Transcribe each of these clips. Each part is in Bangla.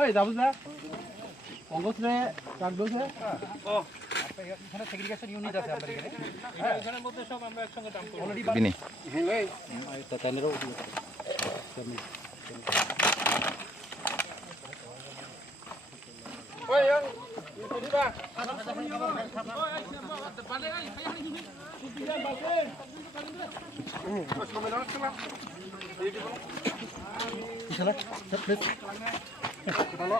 Oi, যাবো না অঙ্গসরে কাট দোছে ও এখানে সেগ্রিগেশন ইউনিট আছে আমাদের এখানে এখানের মধ্যে সব আমরা একসঙ্গে ডাম্প করব অলরেডি বিনি হ্যাঁ এই তাতানেরও ওই ইয়ং দিবা পালে I Salah, please. Kalau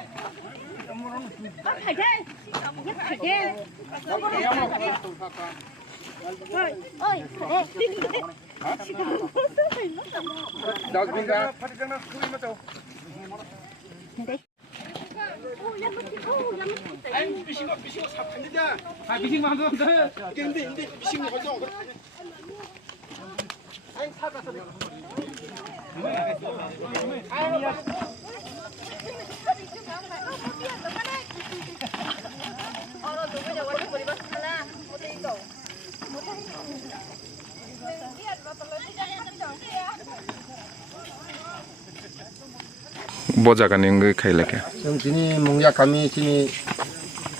boja kan yang kaila ke जों दिनै मंगिया गामि दिनै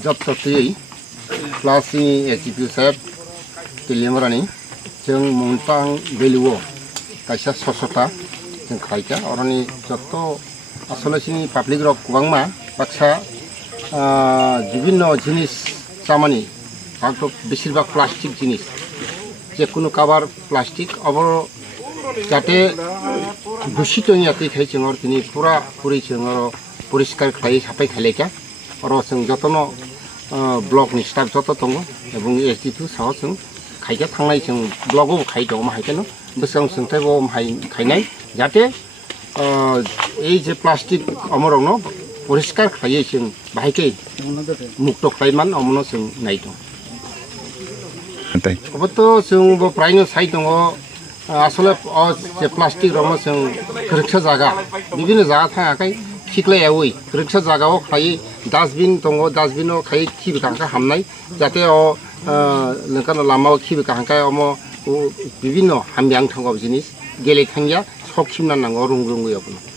जब सप्तायै प्लास दिनै एसिपि साहेब दिल्लीमरानि जों मोनफां बेलुआव कायसा ससता जों खायका अरनि जत आसले दिनै पाब्लिक रक गोबांमा बाक्सा বিভিন্ন জিনিস सामानि भागतो बेसिरभाग प्लास्टिक जिनिस जेकुनु कवर प्लास्टिक अबर जाते दूषित याते खाई जों दिनै पूरा पूरी जों परिष्कार खाई साफाई खालायका और जों जतन ब्लक नि स्टाफ जत दङ एबं एसडीपी सह जों खायका थांनाय जों ब्लकआव खाय दङ माहायखानो बेसेबां सोंथाय बो खायनाय जाते এই যে प्लास्टिक अमरनो परिष्कार खायै जों बाहायकै मुक्त खायमान अमनो जों नाय दं अबत जों प्रायनो साइ दङ आसले जे प्लास्टिक रम जों गोरक्षा जागा विभिन्न जागा थाङाखै खिख्लायावै गोरक्षा जागायाव खायै डास्टबिन दङ डास्टबिनाव खायै खिबो कांका हामनाय जाते नोंकानो लामाव खिबो कांका अम विभिन्न हामयां थांगौ जिनिस गेले थांगिया सब खिमना नांगौ रुंगुंगै अबनो